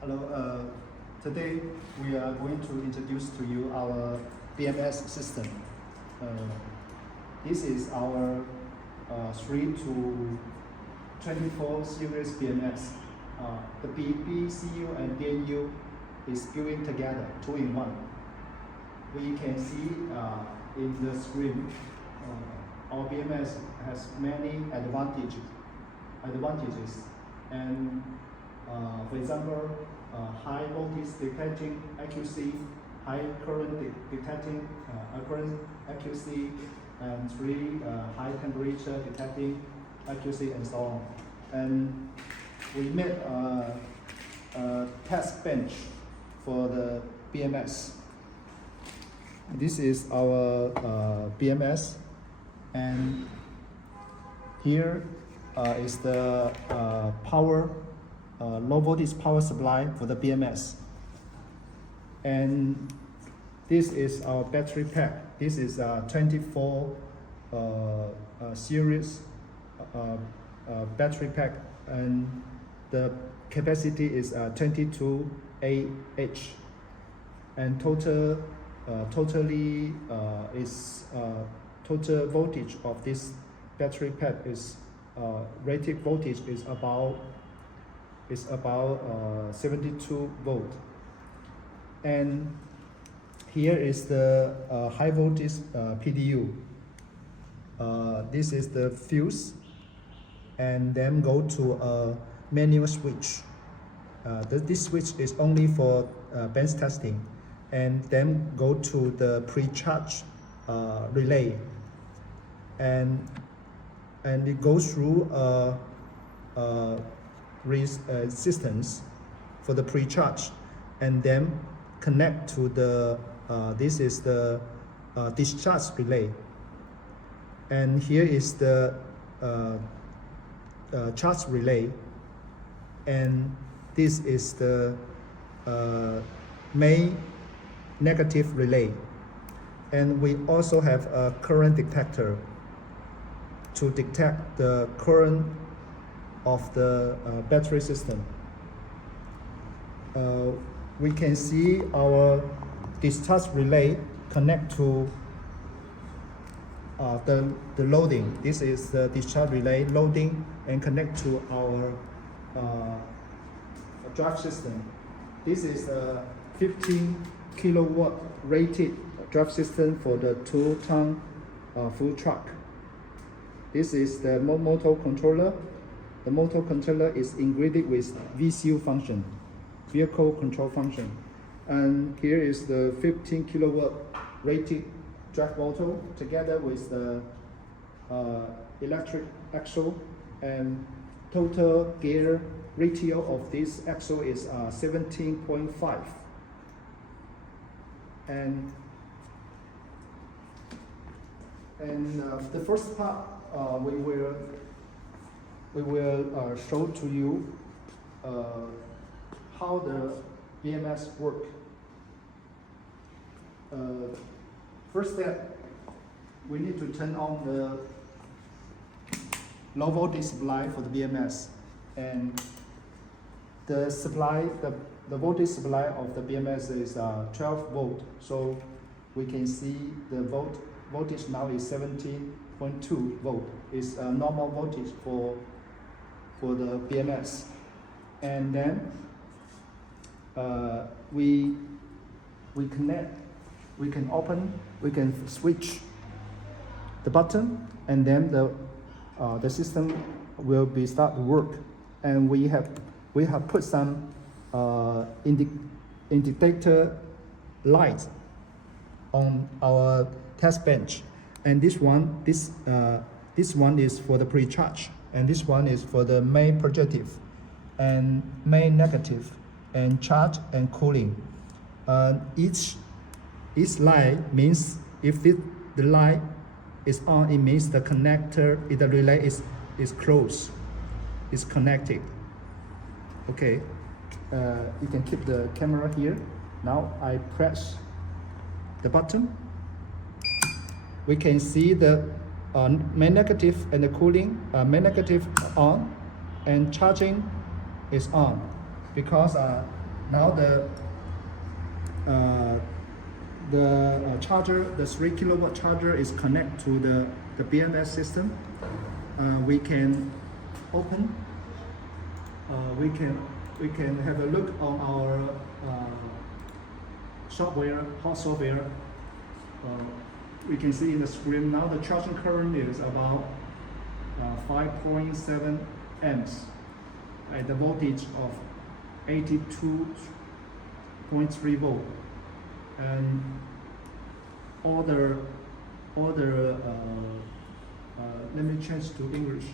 Hello, today we are going to introduce to you our BMS system. This is our 3 to 24 Series BMS. The BCU and BMU is built together, 2-in-1. We can see in the screen, our BMS has many advantages, and for example, high voltage detecting accuracy, high current detecting accuracy, and 3 high temperature detecting accuracy, and so on. And we made a test bench for the BMS. This is our BMS, and here is the power, low voltage power supply for the BMS. And this is our battery pack. This is a 24 series battery pack, and the capacity is 22 Ah, and total voltage of this battery pack is rated voltage is about 72 volt. And here is the high voltage PDU. This is the fuse, and then go to a manual switch. This switch is only for bench testing, and then go to the pre-charge relay, and it goes through resistance for the pre-charge, and then connect to the this is the discharge relay, and here is the charge relay, and this is the main negative relay. And we also have a current detector to detect the current of the battery system. We can see our discharge relay connect to the loading. This is the discharge relay loading and connect to our drive system. This is a 15 kilowatt rated drive system for the 2-ton full truck. This is the motor controller. The motor controller is integrated with VCU function, vehicle control function. And here is the 15 kilowatt rated drive motor together with the electric axle, and total gear ratio of this axle is 17.5. And the first part we will show to you how the BMS work. First step, we need to turn on the low voltage supply for the BMS, and the voltage supply of the BMS is 12 volt. So we can see the voltage now is 17.2 volt. It's a normal voltage for the BMS. And then we connect, we can switch the button, and then the system will be start to work. And we have put some indicator lights on our test bench, and this one is for the pre-charge, and this one is for the main positive and main negative, and charge and cooling. Each light means if the light is on, it means the connector, the relay is closed, is connected. Okay, you can keep the camera here. Now I press the button. We can see the main negative and the cooling, main negative on, and charging is on, because Now the charger, the 3 kilowatt charger is connected to the BMS system. We can open. We can have a look on our hot software. We can see in the screen now the charging current is about 5.7 amps at the voltage of 82.3 volt, and let me change to English.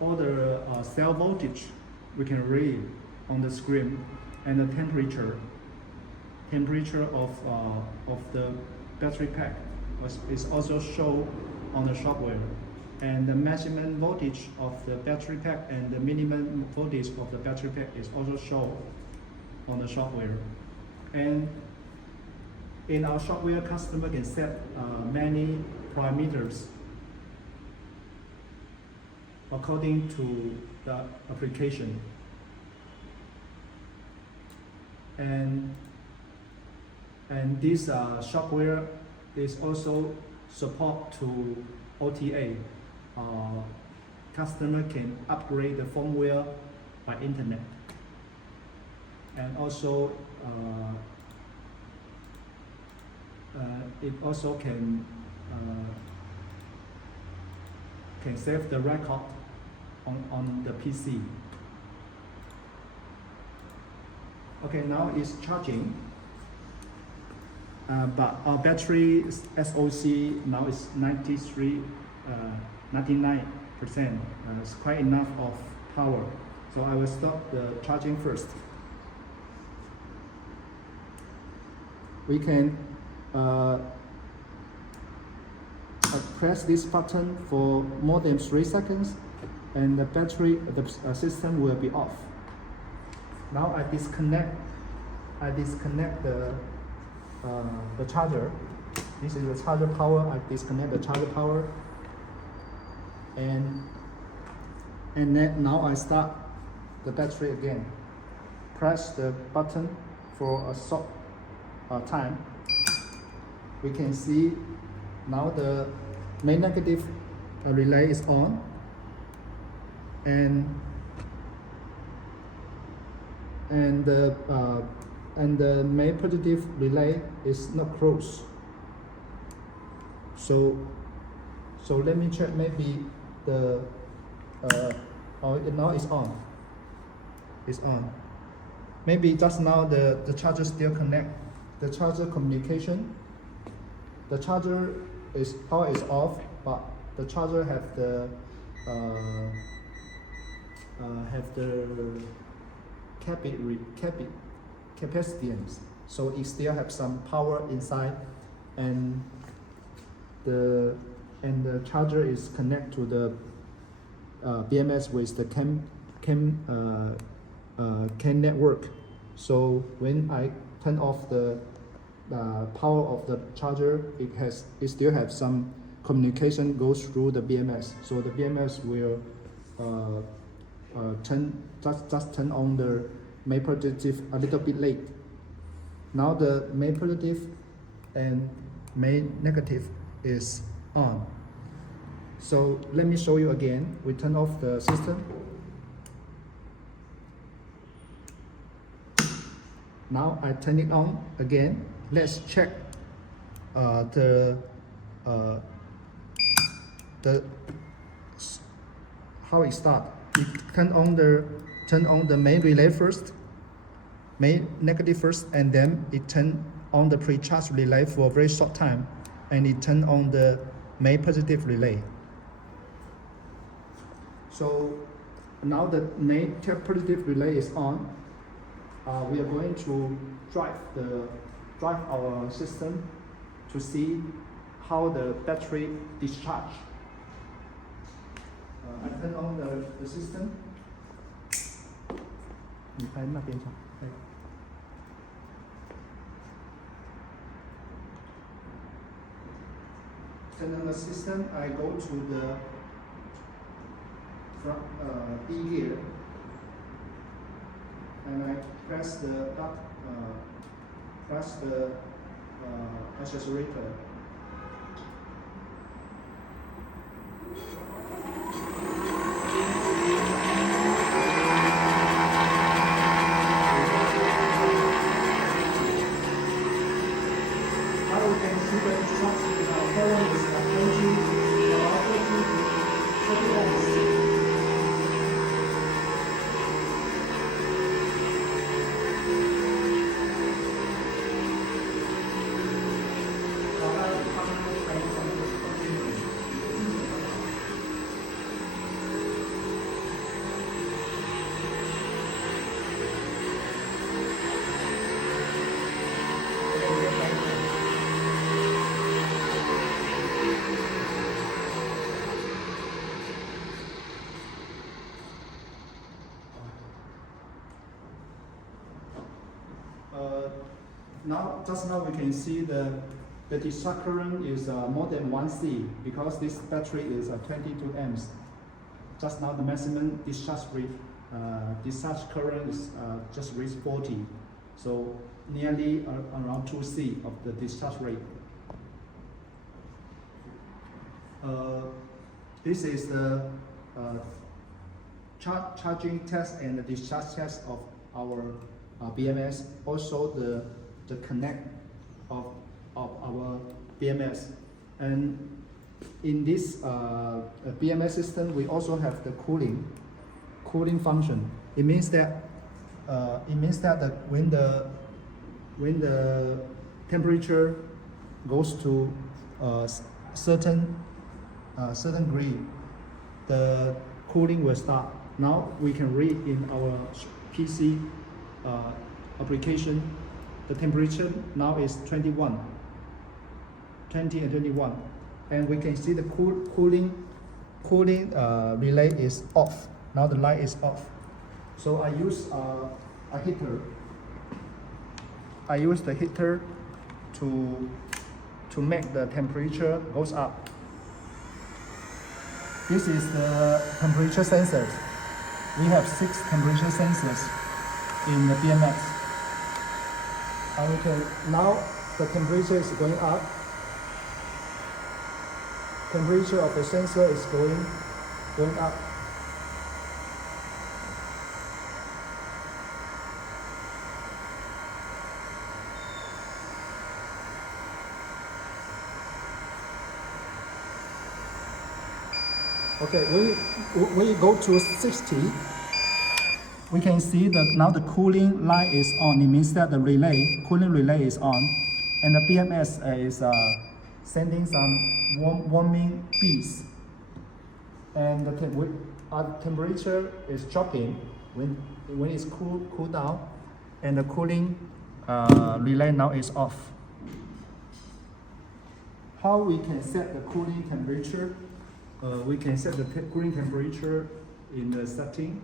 All the cell voltage we can read on the screen, and the temperature of the battery pack is also shown on the software, and the maximum voltage of the battery pack and the minimum voltage of the battery pack is also shown on the software. And in our software, customer can set many parameters according to the application. And this software is also support to OTA. Customer can upgrade the firmware by internet, and also it also can save the record on the PC. Okay, now it's charging, but our battery SOC now is 99%. It's quite enough of power. So I will stop the charging first. We can press this button for more than 3 seconds, and the battery, the system will be off. Now I disconnect the charger. This is the charger power. I disconnect the charger power, and then now I start the battery again. Press the button for a short time. We can see now the main negative relay is on, and the main positive relay is not closed. So let me check. Maybe the now it's on. It's on. Maybe just now the charger still connect. The charger communication. The charger power is off, but the charger have the capacitance, so it still have some power inside, and the charger is connected to the BMS with the CAN network. So when I turn off the power of the charger, it still have some communication goes through the BMS. So the BMS will just turn on the main positive a little bit late. Now the main positive and main negative is on. So let me show you again. We turn off the system. Now I turn it on again. Let's check how it start. We turn on the main relay first, main negative first, and then it turn on the pre-charge relay for a very short time, and it turn on the main positive relay. So now the main positive relay is on. We are going to drive our system to see how the battery discharge. I turn on the system. Turn on the system. I go to D gear, and I press the accelerator. Now we can see the instruction current is 20 about 30 to 30 ohms. Just now we can see the discharge current is more than 1C because this battery is 22 amps. Just now the maximum discharge current is just reached 40, so nearly around 2C of the discharge rate. This is the charging test and the discharge test of our BMS. Also the connect of our BMS, and in this BMS system we also have the cooling function. It means that when the temperature goes to certain degree, the cooling will start. Now we can read in our PC application. The temperature now is 20 and 21, and we can see the cooling relay is off. Now the light is off. So I use a heater. I use the heater to make the temperature goes up. This is the temperature sensors. We have 6 temperature sensors in the BMS. Now the temperature is going up. Temperature of the sensor is going up. Okay, when you go to 60, we can see that now the cooling light is on. It means that the cooling relay is on, and the BMS is sending some warming beads, and the temperature is dropping when it's cool down, and the cooling relay now is off. How we can set the cooling temperature? We can set the cooling temperature in the setting.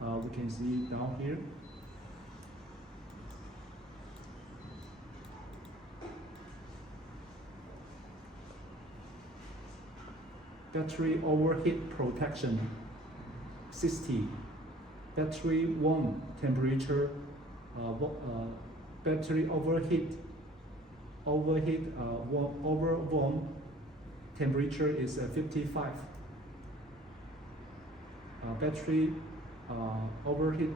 We can see down here. Battery overheat protection 60. Battery warm temperature. Battery overheat warm temperature is 55. Battery overheat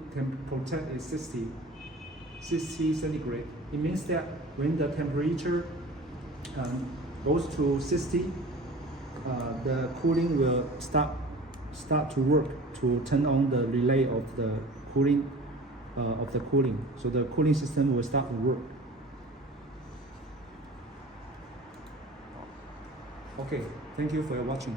protect is 60 centigrade. It means that when the temperature goes to 60, the cooling will start to work to turn on the relay of the cooling So the cooling system will start to work. Okay, thank you for watching.